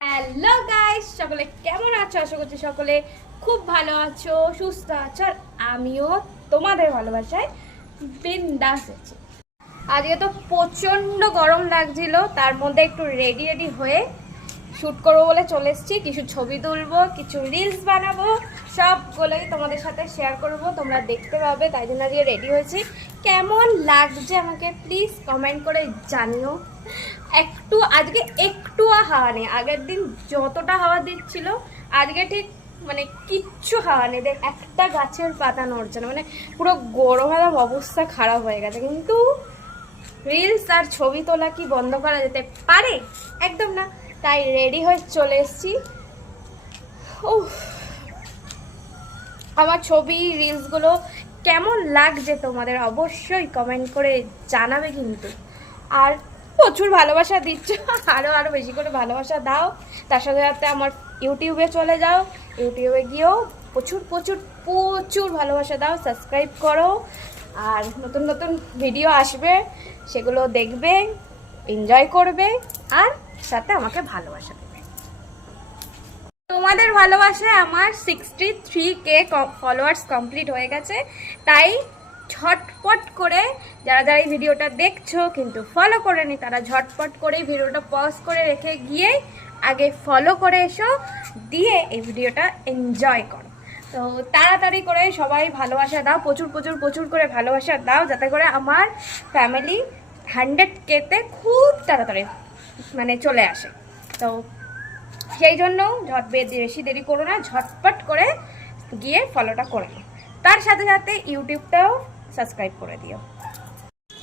Hello guys, সকলে কেমন আছো? আশা করছি সকলে খুব ভালো আছো, সুস্থ আছো। আর আমিও তোমাদের ভালোবাসায় বিন্দাস আছি। আজকে তো প্রচণ্ড গরম লাগছিল, তার মধ্যে একটু রেডি হয়ে শ্যুট করবো বলে চলে এসেছি। কিছু ছবি তুলবো, কিছু রিলস বানাবো, সবগুলোই তোমাদের সাথে শেয়ার করব, তোমরা দেখতে পাবে। তাই জন্য আজকে রেডি হয়েছি। কেমন লাগছে আমাকে প্লিজ কমেন্ট করে জানিও। আজকে একটু হাওয়া নেই, আগের দিন যতটা হাওয়া দিচ্ছিল আজকে ঠিক মানে কিচ্ছু হাওয়া নেই। দেখ, একটা গাছের পাতা নড়ছে না, মানে পুরো গরমে অবস্থা খারাপ হয়ে গেছে। কিন্তু রিলস আর ছবি তোলা কি বন্ধ করা যেতে পারে? একদম না। তাই রেডি হয়ে চলে এসেছি। ও, আমার ছবি রিলসগুলো কেমন লাগছে তোমাদের অবশ্যই কমেন্ট করে জানাবে কিন্তু। আর প্রচুর ভালোবাসা দিচ্ছ, আরও বেশি করে ভালোবাসা দাও। তার সাথে সাথে আমার ইউটিউবে চলে যাও, ইউটিউবে গিয়েও প্রচুর প্রচুর প্রচুর ভালোবাসা দাও, সাবস্ক্রাইব করো। আর নতুন নতুন ভিডিও আসবে, সেগুলো দেখবে, এনজয় করবে, আর সাথে আমাকে ভালোবাসা দেবে। তোমাদের ভালোবাসায় আমার 63K ফলোয়ার্স কমপ্লিট হয়ে গেছে। তাই ঝটপট করে যারা যারা এই ভিডিওটা দেখছো কিন্তু ফলো করেনি, তারা ঝটপট করে ভিডিওটা পজ করে রেখে গিয়ে আগে ফলো করে এসো, দিয়ে এই ভিডিওটা এনজয় করো। তো তাড়াতাড়ি করে সবাই ভালোবাসা দাও, প্রচুর প্রচুর প্রচুর করে ভালোবাসা দাও, যাতে করে আমার ফ্যামিলি 100Kতে খুব তাড়াতাড়ি মানে চলে আসে। তো সেই জন্য বেশি দেরি করো না, ঝটপট করে গিয়ে ফলোটা করে নাও। তার সাথে সাথে ইউটিউবটাও সাবস্ক্রাইব করে দিও।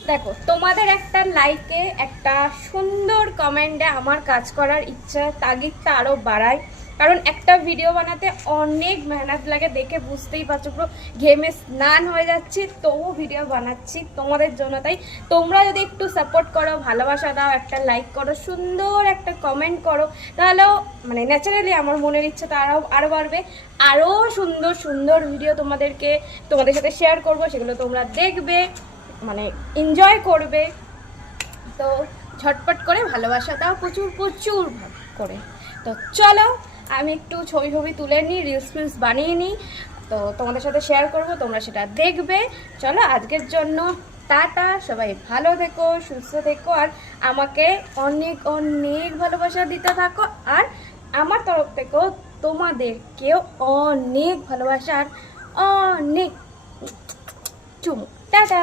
দেখো, তোমাদের একটা লাইকে, একটা সুন্দর কমেন্টে আমার কাজ করার ইচ্ছা তাগিদটা আরও বাড়ায়। কারণ একটা ভিডিও বানাতে অনেক মেহনত লাগে, দেখে বুঝতেই পারছো পুরো ঘেমে স্নান হয়ে যাচ্ছি, তবু ভিডিও বানাচ্ছি তোমাদের জন্য। তাই তোমরা যদি একটু সাপোর্ট করো, ভালোবাসা দাও, একটা লাইক করো, সুন্দর একটা কমেন্ট করো, তাহলেও মানে ন্যাচারালি আমার মনের ইচ্ছাটা আরও বাড়বে। আরও সুন্দর সুন্দর ভিডিও তোমাদের সাথে শেয়ার করব, সেগুলো তোমরা দেখবে, মানে এনজয় করবে। তো ঝটপট করে ভালোবাসা দাও প্রচুর প্রচুর করে। তো চলো, আমি একটু ছবি তুলে নিই, রিলস বানিয়ে নিই, তো তোমাদের সাথে শেয়ার করব, তোমরা সেটা দেখবে। চলো, আজকের জন্য টাটা, সবাই ভালো থেকো, সুস্থ থেকো, আর আমাকে অনেক অনেক ভালোবাসা দিতে থাকো। আর আমার তরফ থেকেও তোমাদেরকেও অনেক ভালোবাসা আর অনেক চুমু। টাটা।